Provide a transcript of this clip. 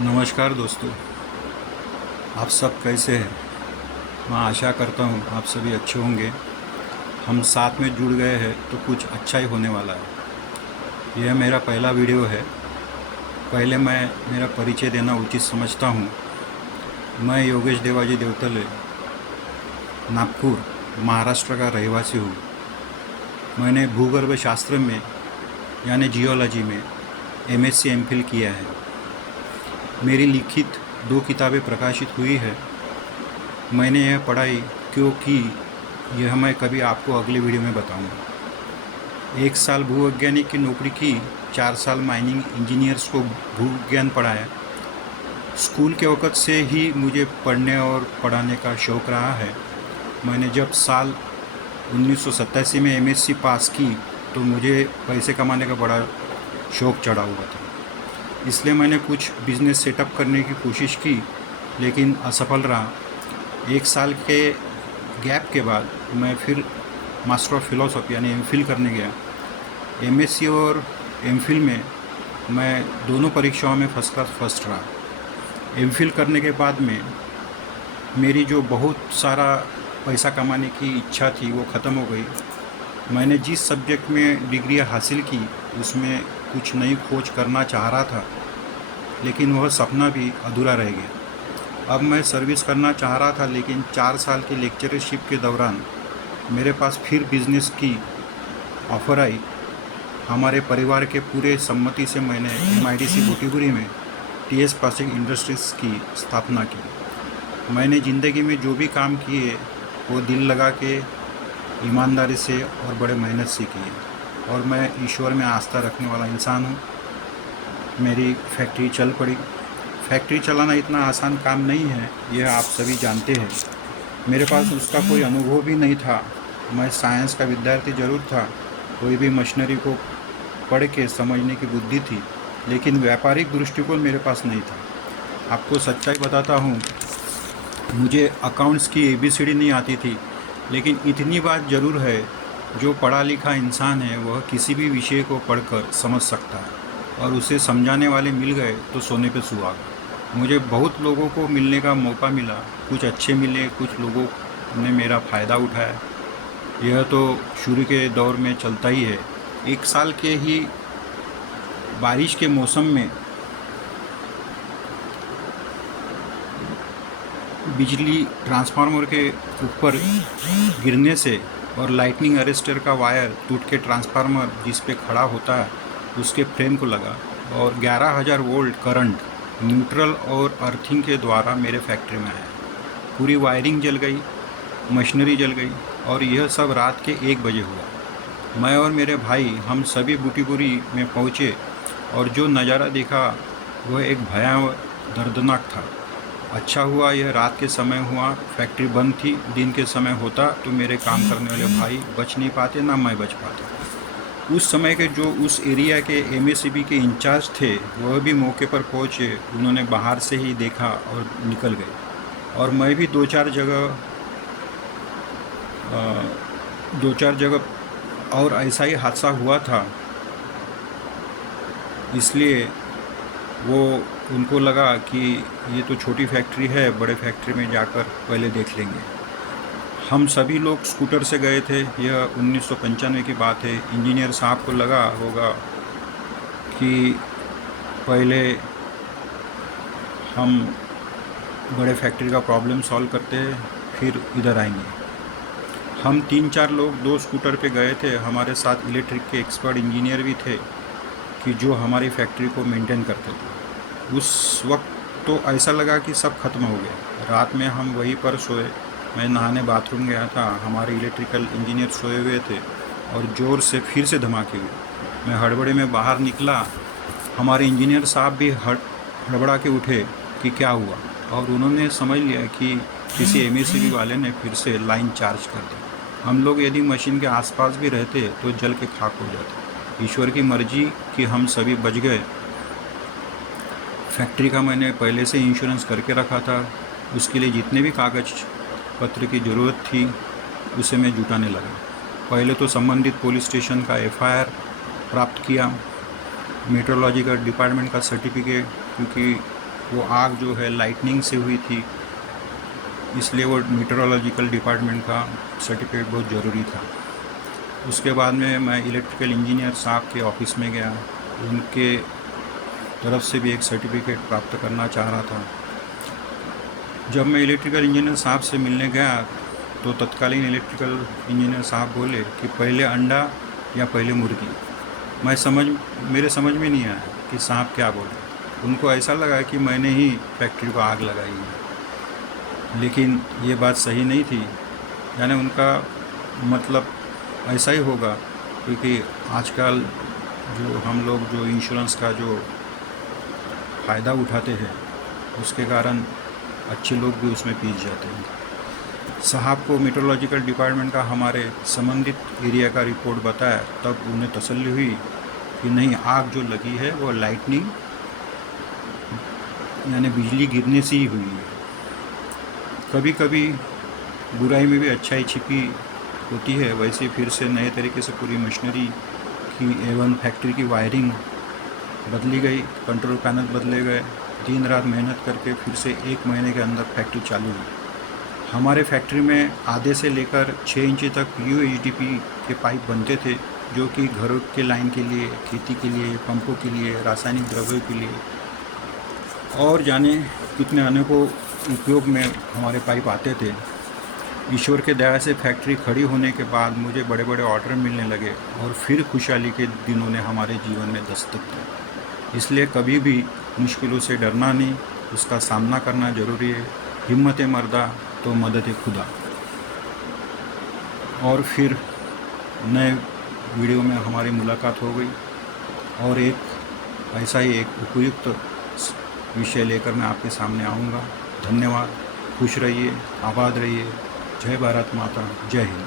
नमस्कार दोस्तों, आप सब कैसे हैं। मैं आशा करता हूँ आप सभी अच्छे होंगे। हम साथ में जुड़ गए हैं तो कुछ अच्छा ही होने वाला है। यह मेरा पहला वीडियो है। पहले मैं मेरा परिचय देना उचित समझता हूँ। मैं योगेश देवाजी देवतले, नागपुर, महाराष्ट्र का रहवासी हूँ। मैंने भूगर्भ शास्त्र में यानी जियोलॉजी में एमएससी एमफिल किया है। मेरी लिखित 2 किताबें प्रकाशित हुई है। मैंने यह पढ़ाई क्यों की, यह मैं कभी आपको अगले वीडियो में बताऊंगा। 1 साल भूवैज्ञानिक की नौकरी की, 4 साल माइनिंग इंजीनियर्स को भूविज्ञान पढ़ाया। स्कूल के वक़्त से ही मुझे पढ़ने और पढ़ाने का शौक़ रहा है। मैंने जब साल 1987 में एमएससी पास की तो मुझे पैसे कमाने का बड़ा शौक़ चढ़ा हुआ था। इसलिए मैंने कुछ बिज़नेस सेटअप करने की कोशिश की, लेकिन असफल रहा। 1 साल के गैप के बाद मैं फिर मास्टर ऑफ फिलोसॉफी यानी एमफिल करने गया। एमएससी और एमफिल में मैं दोनों परीक्षाओं में फर्स्ट क्लास फर्स्ट रहा। एमफिल करने के बाद में मेरी जो बहुत सारा पैसा कमाने की इच्छा थी वो ख़त्म हो गई। मैंने जिस सब्जेक्ट में डिग्री हासिल की उसमें कुछ नई खोज करना चाह रहा था, लेकिन वह सपना भी अधूरा रह गया। अब मैं सर्विस करना चाह रहा था, लेकिन 4 साल की लेक्चरशिप के दौरान मेरे पास फिर बिज़नेस की ऑफ़र आई। हमारे परिवार के पूरे सम्मति से मैंने एमआईडीसी बूटीपुरी में टीएस प्लास्टिक इंडस्ट्रीज़ की स्थापना की। मैंने ज़िंदगी में जो भी काम किए वो दिल लगा के, ईमानदारी से और बड़े मेहनत से किए, और मैं ईश्वर में आस्था रखने वाला इंसान हूँ। मेरी फैक्ट्री चल पड़ी। फैक्ट्री चलाना इतना आसान काम नहीं है, यह आप सभी जानते हैं। मेरे पास उसका कोई अनुभव भी नहीं था। मैं साइंस का विद्यार्थी ज़रूर था, कोई भी मशीनरी को पढ़ के समझने की बुद्धि थी, लेकिन व्यापारिक दृष्टिकोण मेरे पास नहीं था। आपको सच्चाई बताता हूँ, मुझे अकाउंट्स की एबीसीडी नहीं आती थी, लेकिन इतनी बात ज़रूर है, जो पढ़ा लिखा इंसान है वह किसी भी विषय को पढ़कर समझ सकता है, और उसे समझाने वाले मिल गए तो सोने पे सुहागा। मुझे बहुत लोगों को मिलने का मौका मिला, कुछ अच्छे मिले, कुछ लोगों ने मेरा फ़ायदा उठाया। यह तो शुरू के दौर में चलता ही है। 1 साल के ही बारिश के मौसम में बिजली ट्रांसफार्मर के ऊपर गिरने से और लाइटनिंग अरेस्टर का वायर टूट के ट्रांसफार्मर जिस पे खड़ा होता है उसके फ्रेम को लगा, और 11,000 वोल्ट करंट न्यूट्रल और अर्थिंग के द्वारा मेरे फैक्ट्री में आया। पूरी वायरिंग जल गई, मशीनरी जल गई, और यह सब रात के 1 बजे हुआ। मैं और मेरे भाई हम सभी बूटीपुरी में पहुँचे, और जो नज़ारा देखा वह एक भयावह दर्दनाक था। अच्छा हुआ यह रात के समय हुआ, फैक्ट्री बंद थी। दिन के समय होता तो मेरे काम करने वाले भाई बच नहीं पाते, ना मैं बच पाता। उस समय के जो उस एरिया के एमएससीबी के इंचार्ज थे वह भी मौके पर पहुँचे। उन्होंने बाहर से ही देखा और निकल गए, और मैं भी 2-4 जगह और ऐसा ही हादसा हुआ था। इसलिए वो उनको लगा कि ये तो छोटी फैक्ट्री है, बड़े फैक्ट्री में जाकर पहले देख लेंगे। हम सभी लोग स्कूटर से गए थे। यह 1995 की बात है। इंजीनियर साहब को लगा होगा कि पहले हम बड़े फैक्ट्री का प्रॉब्लम सॉल्व करते हैं, फिर इधर आएंगे। हम 3-4 लोग 2 स्कूटर पे गए थे। हमारे साथ इलेक्ट्रिक के एक्सपर्ट इंजीनियर भी थे कि जो हमारी फैक्ट्री को मेंटेन करते थे। उस वक्त तो ऐसा लगा कि सब खत्म हो गया। रात में हम वहीं पर सोए। मैं नहाने बाथरूम गया था, हमारे इलेक्ट्रिकल इंजीनियर सोए हुए थे, और ज़ोर से फिर से धमाके हुए। मैं हड़बड़े में बाहर निकला। हमारे इंजीनियर साहब भी हड़बड़ा के उठे कि क्या हुआ, और उन्होंने समझ लिया कि किसी एमएससीबी वाले ने फिर से लाइन चार्ज कर दी। हम लोग यदि मशीन के आसपास भी रहते तो जल के खाक हो जाते। ईश्वर की मर्जी कि हम सभी बच गए। फैक्ट्री का मैंने पहले से इंश्योरेंस करके रखा था। उसके लिए जितने भी कागज़ पत्र की ज़रूरत थी उसे मैं जुटाने लगा। पहले तो संबंधित पुलिस स्टेशन का एफआईआर प्राप्त किया, मेट्रोलॉजी का डिपार्टमेंट का सर्टिफिकेट, क्योंकि वो आग जो है लाइटनिंग से हुई थी, इसलिए वो मीटरोलॉजिकल डिपार्टमेंट का सर्टिफिकेट बहुत ज़रूरी था। उसके बाद में मैं इलेक्ट्रिकल इंजीनियर साहब के ऑफिस में गया, उनके तरफ से भी एक सर्टिफिकेट प्राप्त करना चाह रहा था। जब मैं इलेक्ट्रिकल इंजीनियर साहब से मिलने गया तो तत्कालीन इलेक्ट्रिकल इंजीनियर साहब बोले कि पहले अंडा या पहले मुर्गी। मेरे समझ में नहीं आया कि साहब क्या बोले। उनको ऐसा लगा कि मैंने ही फैक्ट्री को आग लगाई है, लेकिन ये बात सही नहीं थी। यानी उनका मतलब ऐसा ही होगा, क्योंकि आजकल जो हम लोग जो इंश्योरेंस का जो फ़ायदा उठाते हैं, उसके कारण अच्छे लोग भी उसमें पीस जाते हैं। साहब को मेट्रोलॉजिकल डिपार्टमेंट का हमारे संबंधित एरिया का रिपोर्ट बताया, तब उन्हें तसल्ली हुई कि नहीं, आग जो लगी है वो लाइटनिंग यानी बिजली गिरने से ही हुई है। कभी कभी बुराई में भी अच्छाई छिपी होती है। वैसे फिर से नए तरीके से पूरी मशीनरी की एवं फैक्ट्री की वायरिंग बदली गई, कंट्रोल पैनल बदले गए। दिन रात मेहनत करके फिर से 1 महीने के अंदर फैक्ट्री चालू हुई। हमारे फैक्ट्री में आधे से लेकर 6 इंची तक UHDP के पाइप बनते थे, जो कि घरों के लाइन के लिए, खेती के लिए, पंपों के लिए, रासायनिक द्रव्यों के लिए और जाने कितने अनेकों उपयोग में हमारे पाइप आते थे। ईश्वर के दया से फैक्ट्री खड़ी होने के बाद मुझे बड़े बड़े ऑर्डर मिलने लगे और फिर खुशहाली के दिनों ने हमारे जीवन में दस्तक दी। इसलिए कभी भी मुश्किलों से डरना नहीं, उसका सामना करना ज़रूरी है। हिम्मत मर्दा तो मदद खुदा। और फिर नए वीडियो में हमारी मुलाकात हो गई और एक ऐसा ही एक उपयुक्त विषय लेकर मैं आपके सामने आऊँगा। धन्यवाद। खुश रहिए, आबाद रहिए। जय भारत माता, जय हिंद।